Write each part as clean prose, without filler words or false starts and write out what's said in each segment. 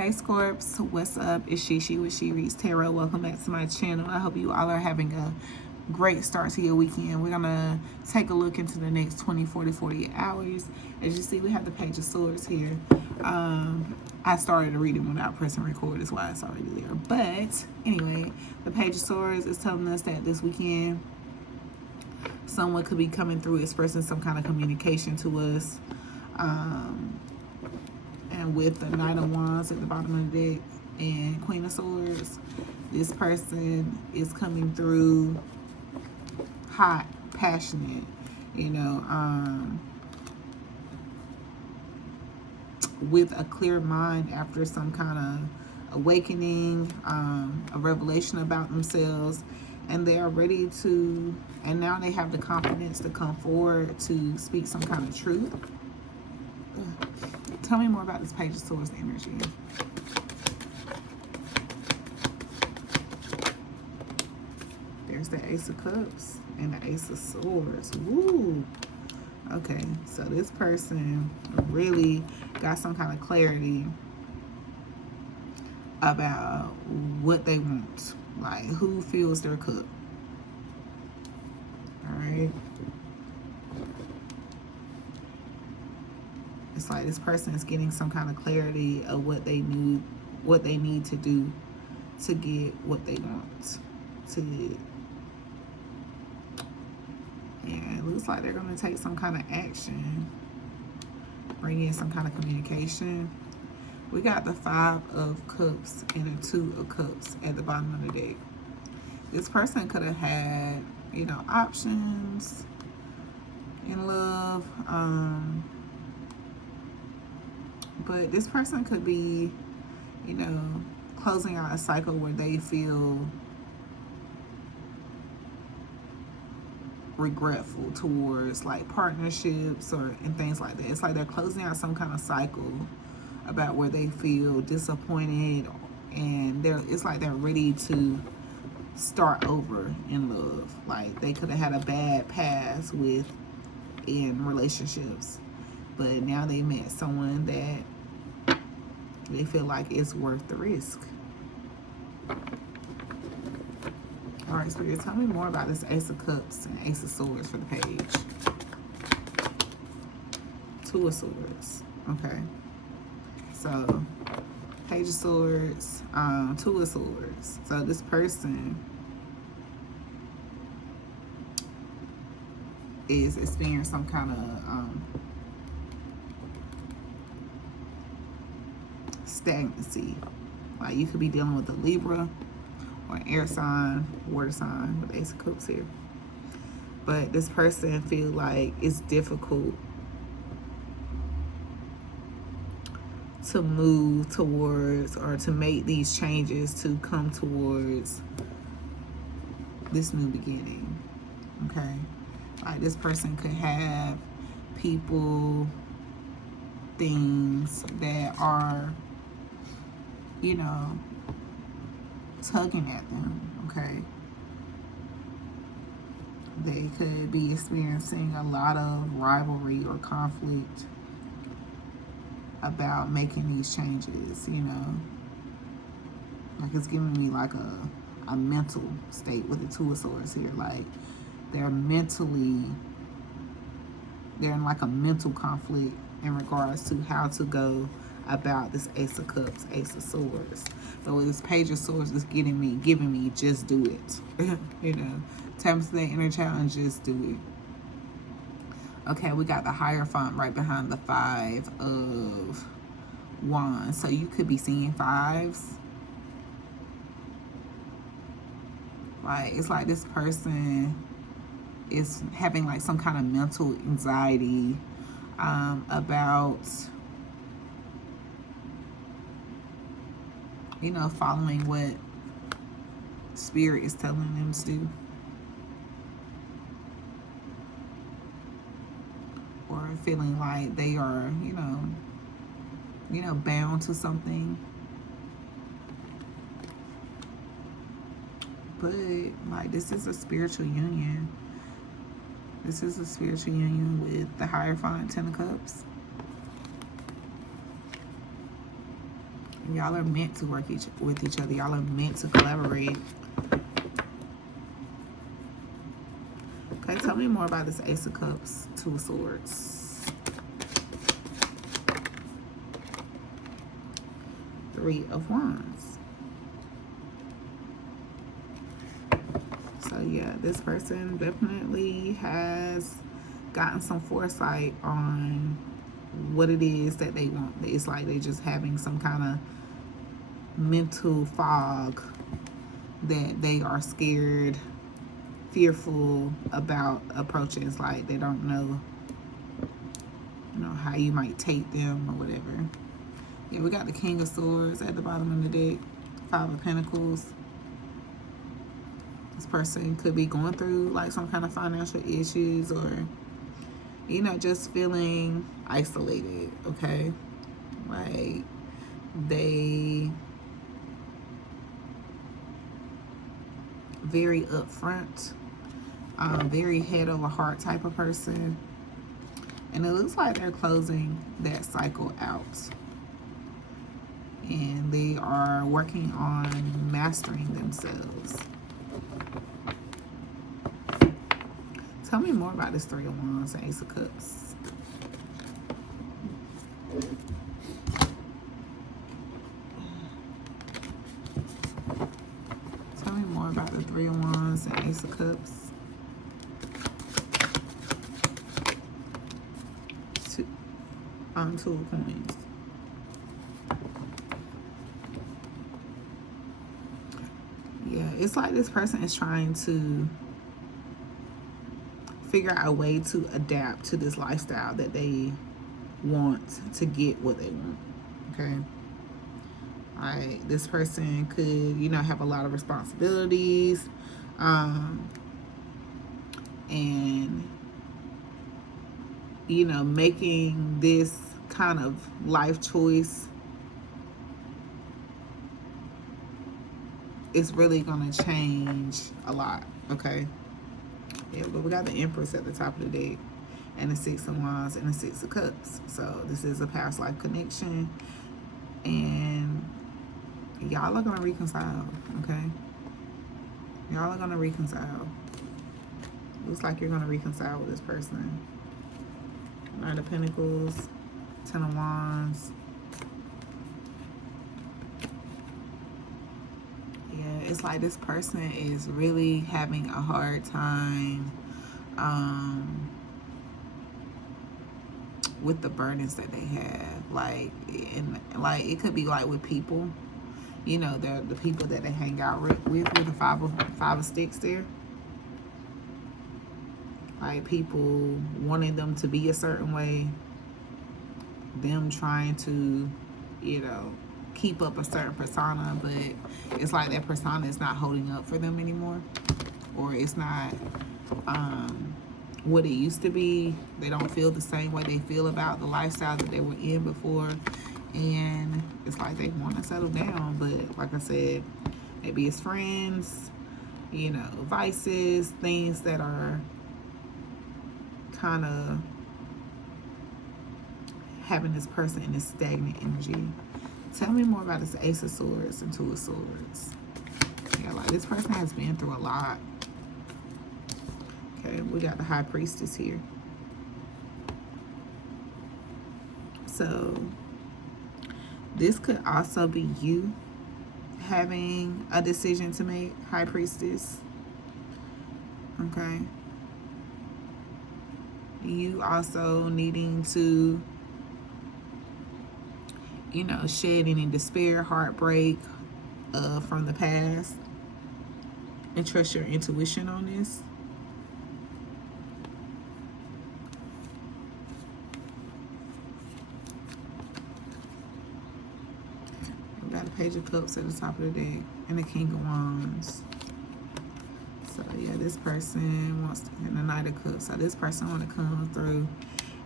Hey Scorps, what's up? It's She with She Reads Tarot. Welcome back to my channel. I hope you all are having a great start to your weekend. We're gonna take a look into the next 20, 40, 48 hours. As you see, we have the Page of Swords here. I started reading without pressing record, that's why it's already there. But anyway, the Page of Swords is telling us that this weekend someone could be coming through expressing some kind of communication to us. And with the Knight of Wands at the bottom of the deck and Queen of Swords, this person is coming through hot, passionate, with a clear mind after some kind of awakening, a revelation about themselves, and they are ready to, and now they have the confidence to come forward to speak some kind of truth. Tell me more about this Page of Swords energy. There's the Ace of Cups and the Ace of Swords. Woo! Okay, so this person really got some kind of clarity about what they want. Like, who fills their cup. Alright? It's like this person is getting some kind of clarity of what they need to do to get what they want to get. Yeah, it looks like they're going to take some kind of action, bring in some kind of communication. We got the Five of Cups and the Two of Cups at the bottom of the deck. This person could have had, options in love, but this person could be, closing out a cycle where they feel regretful towards like partnerships and things like that. It's like they're closing out some kind of cycle about where they feel disappointed, and it's like they're ready to start over in love. Like they could have had a bad past in relationships, but now they met someone that they feel like it's worth the risk. All right, Spirit, tell me more about this Ace of Cups and Ace of Swords for the page. Two of Swords. Okay. So, Page of Swords, Two of Swords. So this person is experiencing some kind of stagnancy. Like you could be dealing with a Libra or an air sign, water sign with Ace of Cups here. But this person feel like it's difficult to move towards or to make these changes to come towards this new beginning. Okay? Like this person could have people, things that are, tugging at them, okay? They could be experiencing a lot of rivalry or conflict about making these changes, Like it's giving me like a mental state with the Two of Swords here. Like they're in like a mental conflict in regards to how to go about this Ace of Cups, Ace of Swords. So with this Page of Swords is giving me just do it. Tap into that inner child and just do it. Okay, we got the Hierophant right behind the Five of Wands. So you could be seeing fives. Like it's like this person is having like some kind of mental anxiety about following what Spirit is telling them to do, or feeling like they are bound to something. But like this is a spiritual union. This is a spiritual union with the Hierophant, Ten of Cups. Y'all are meant to work with each other. Y'all are meant to collaborate. Okay, tell me more about this Ace of Cups, Two of Swords. Three of Wands. So yeah, this person definitely has gotten some foresight on what it is that they want. It's like they're just having some kind of mental fog that they are scared, fearful about approaching. It's like they don't know, how you might take them or whatever. Yeah, we got the King of Swords at the bottom of the deck, Five of Pentacles. This person could be going through like some kind of financial issues, or just feeling isolated. Okay, like they very upfront, very head over heart type of person, and it looks like they're closing that cycle out, and they are working on mastering themselves. Tell me more about this Three of Wands and Ace of Cups. Tell me more about the Three of Wands and Ace of Cups. Two of Coins. Yeah, it's like this person is trying to figure out a way to adapt to this lifestyle that they want to get what they want. Okay, like this person could have a lot of responsibilities, and making this kind of life choice is really gonna change a lot. Okay, yeah, but we got the Empress at the top of the deck, and the Six of Wands, and the Six of Cups. So this is a past life connection, and y'all are gonna reconcile. Okay, y'all are gonna reconcile. Looks like you're gonna reconcile with this person. Knight of Pentacles, Ten of Wands. Yeah, it's like this person is really having a hard time with the burdens that they have. Like, like it could be like with people, the people that they hang out with the five of sticks there. Like people wanting them to be a certain way, them trying to, keep up a certain persona, but it's like that persona is not holding up for them anymore, or it's not what it used to be. They don't feel the same way they feel about the lifestyle that they were in before, and it's like they want to settle down, but like I said, maybe it's friends, vices, things that are kind of having this person in this stagnant energy. Tell me more about this Ace of Swords and Two of Swords. Yeah, like this person has been through a lot. Okay, we got the High Priestess here. So this could also be you having a decision to make, High Priestess. Okay. You also needing to, shed any despair, heartbreak from the past, and trust your intuition on this. We got a Page of Cups at the top of the deck, and the King of Wands. So yeah, this person wants to, and the Knight of Cups. So this person want to come through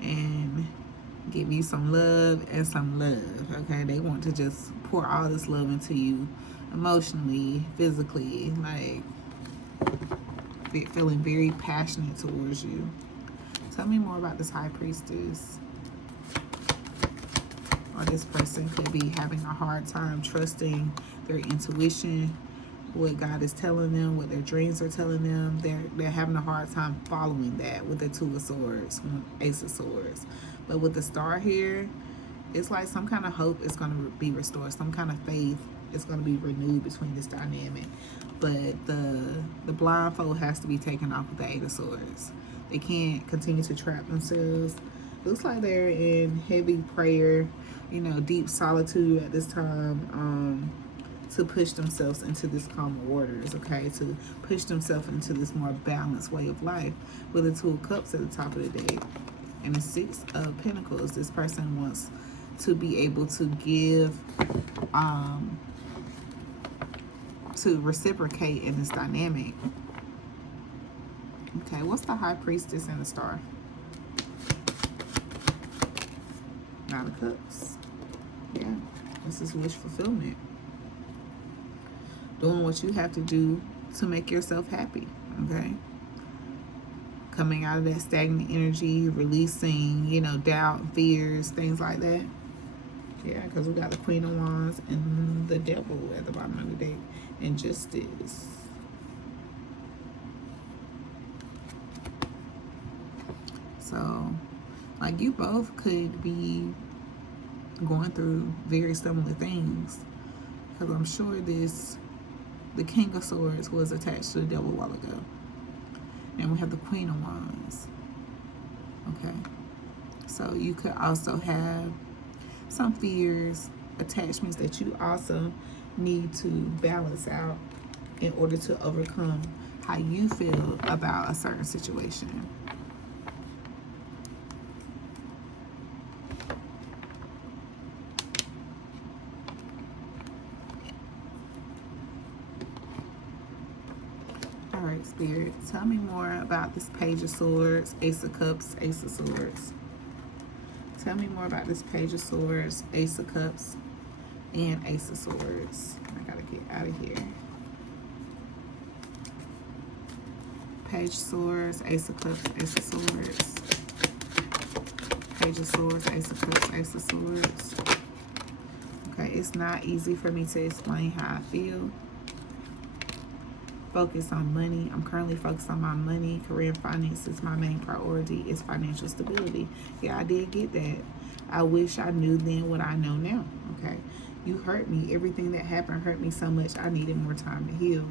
and give you some love and some love. Okay, they want to just pour all this love into you, emotionally, physically, like feeling very passionate towards you. Tell me more about this High Priestess. or this person could be having a hard time trusting their intuition, what God is telling them, what their dreams are telling them. They're having a hard time following that with the Two of Swords, Ace of Swords. But with the Star here, it's like some kind of hope is going to be restored. Some kind of faith is going to be renewed between this dynamic. But the blindfold has to be taken off with the Eight of Swords. They can't continue to trap themselves. Looks like they're in heavy prayer, you know, deep solitude at this time, to push themselves into this calmer waters, okay? To push themselves into this more balanced way of life. With the Two of Cups at the top of the deck and the Six of Pentacles, this person wants to be able to give, to reciprocate in this dynamic. Okay, what's the High Priestess and the Star? Nine of Cups. Yeah, this is wish fulfillment. Doing what you have to do to make yourself happy, okay? Coming out of that stagnant energy, releasing, you know, doubt, fears, things like that. Yeah, because we got the Queen of Wands and the Devil at the bottom of the deck. And Justice. So, like, you both could be going through very similar things. Because I'm sure the King of Swords was attached to the Devil a while ago. And we have the Queen of Wands. Okay. So you could also have some fears, attachments that you also need to balance out in order to overcome how you feel about a certain situation. All right, Spirit, tell me more about this Page of Swords, Ace of Cups, Ace of Swords. Tell me more about this Page of Swords, Ace of Cups, and Ace of Swords. I gotta get out of here. Page of Swords, Ace of Cups, Ace of Swords. Page of Swords, Ace of Cups, Ace of Swords. Okay, it's not easy for me to explain how I feel. Focus on money. I'm currently focused on my money. Career and finances. My main priority is financial stability. Yeah, I did get that. I wish I knew then what I know now. Okay, you hurt me. Everything that happened hurt me so much. I needed more time to heal.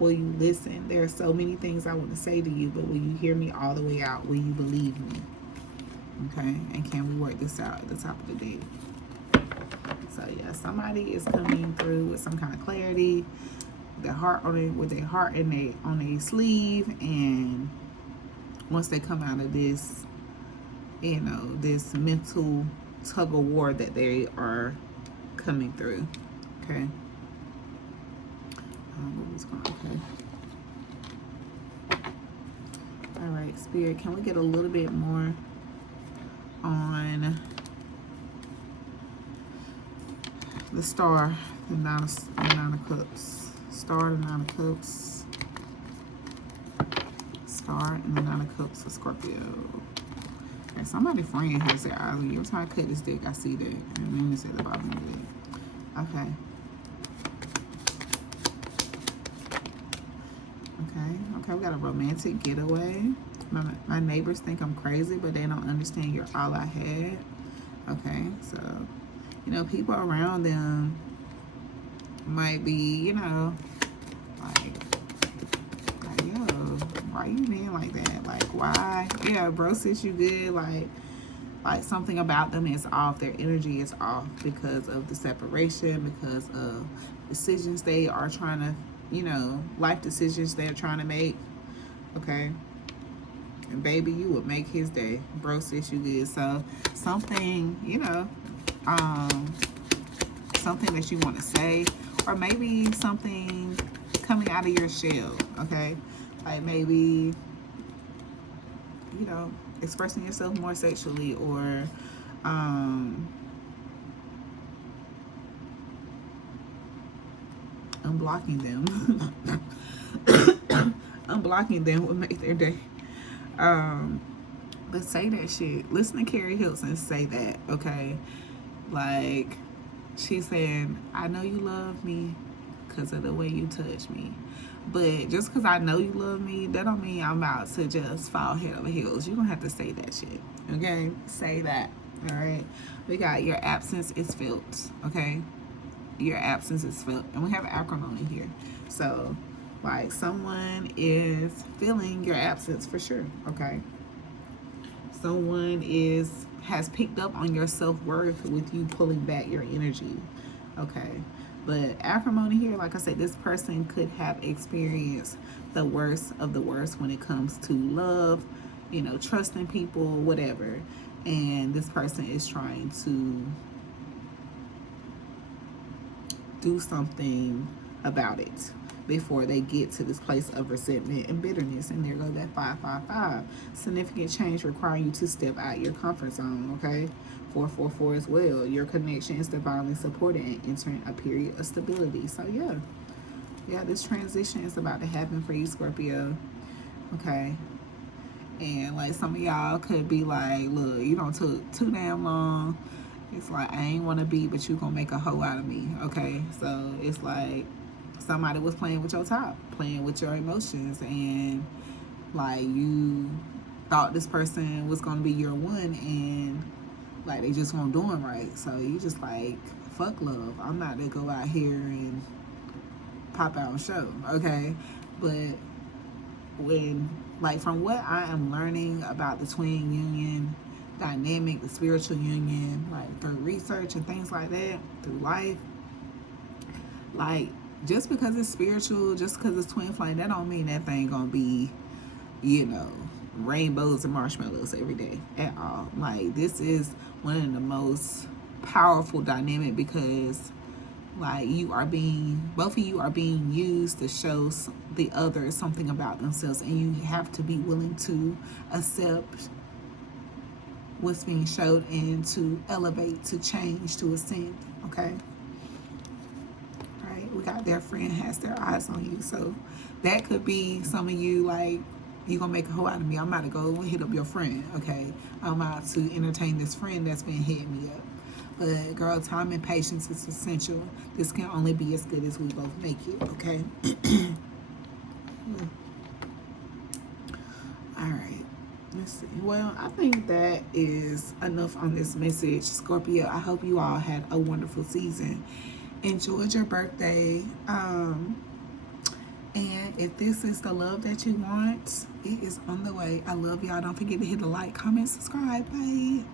Will you listen? There are so many things I want to say to you, but will you hear me all the way out? Will you believe me? Okay, and can we work this out at the top of the day? So yeah, somebody is coming through with some kind of clarity. Their heart on it, with their heart in on their sleeve, and once they come out of this, you know, this mental tug of war that they are coming through. Okay. Okay. All right, Spirit, can we get a little bit more on the Star, the Nine of Cups? Star, the Nine of Cups. Star and the Nine of Cups for Scorpio. Okay, somebody friend has their eyes. Every time I cut this deck, I see that. And then it's at the bottom of the deck. Okay. Okay, we got a romantic getaway. My neighbors think I'm crazy, but they don't understand you're all I had. Okay, so, you know, people around them might be, you know, like, yo, why you being like that? Like, why? Yeah, bro, sis, you good? Like something about them is off. Their energy is off because of the separation, because of decisions they are trying to, you know, life decisions they're trying to make. Okay. And baby, you would make his day. Bro, sis, you good. So something, you know, something that you want to say, or maybe something coming out of your shell, okay? Like maybe, you know, expressing yourself more sexually, or unblocking them. Unblocking them would make their day. But say that shit. Listen to Carrie Hilton say that, okay? Like, she's saying, I know you love me because of the way you touch me. But just because I know you love me, that don't mean I'm about to just fall head over heels. You're going to have to say that shit. Okay? Say that. All right? We got your absence is felt. Okay? Your absence is felt. And we have acrimony here. So, like, someone is feeling your absence for sure. Okay? Someone has picked up on your self-worth with you pulling back your energy. Okay. But acrimony here, like I said, this person could have experienced the worst of the worst when it comes to love, trusting people, whatever. And this person is trying to do something about it before they get to this place of resentment and bitterness. And there goes that 555. Significant change requiring you to step out your comfort zone, okay? 444 as well. Your connection is divinely supported and entering a period of stability. So, yeah, this transition is about to happen for you, Scorpio, okay? And, like, some of y'all could be like, look, you don't took too damn long. It's like, I ain't want to be, but you gonna make a hoe out of me, okay? So, it's like somebody was playing with your top, playing with your emotions, and, like, you thought this person was gonna be your one, and, like, they just weren't doing right. So, you just like, fuck love. I'm not to go out here and pop out and show, okay? But when, like, from what I am learning about the twin union dynamic, the spiritual union, like through research and things like that, through life, like, just because it's spiritual, just because it's twin flame, that don't mean that thing gonna be, rainbows and marshmallows every day at all. Like, this is one of the most powerful dynamic because, like, both of you are being used to show the other something about themselves, and you have to be willing to accept what's being showed and to elevate, to change, to ascend, okay? Right? We got their friend has their eyes on you. So that could be some of you, like, you gonna make a hoe out of me. I'm about to go and hit up your friend, okay? I'm about to entertain this friend that's been hitting me up. But, girl, time and patience is essential. This can only be as good as we both make it, okay? All right. Let's see. Well, I think that is enough on this message, Scorpio. I hope you all had a wonderful season. Enjoyed your birthday. And if this is the love that you want, it is on the way. I love y'all. Don't forget to hit the like, comment, subscribe. Bye.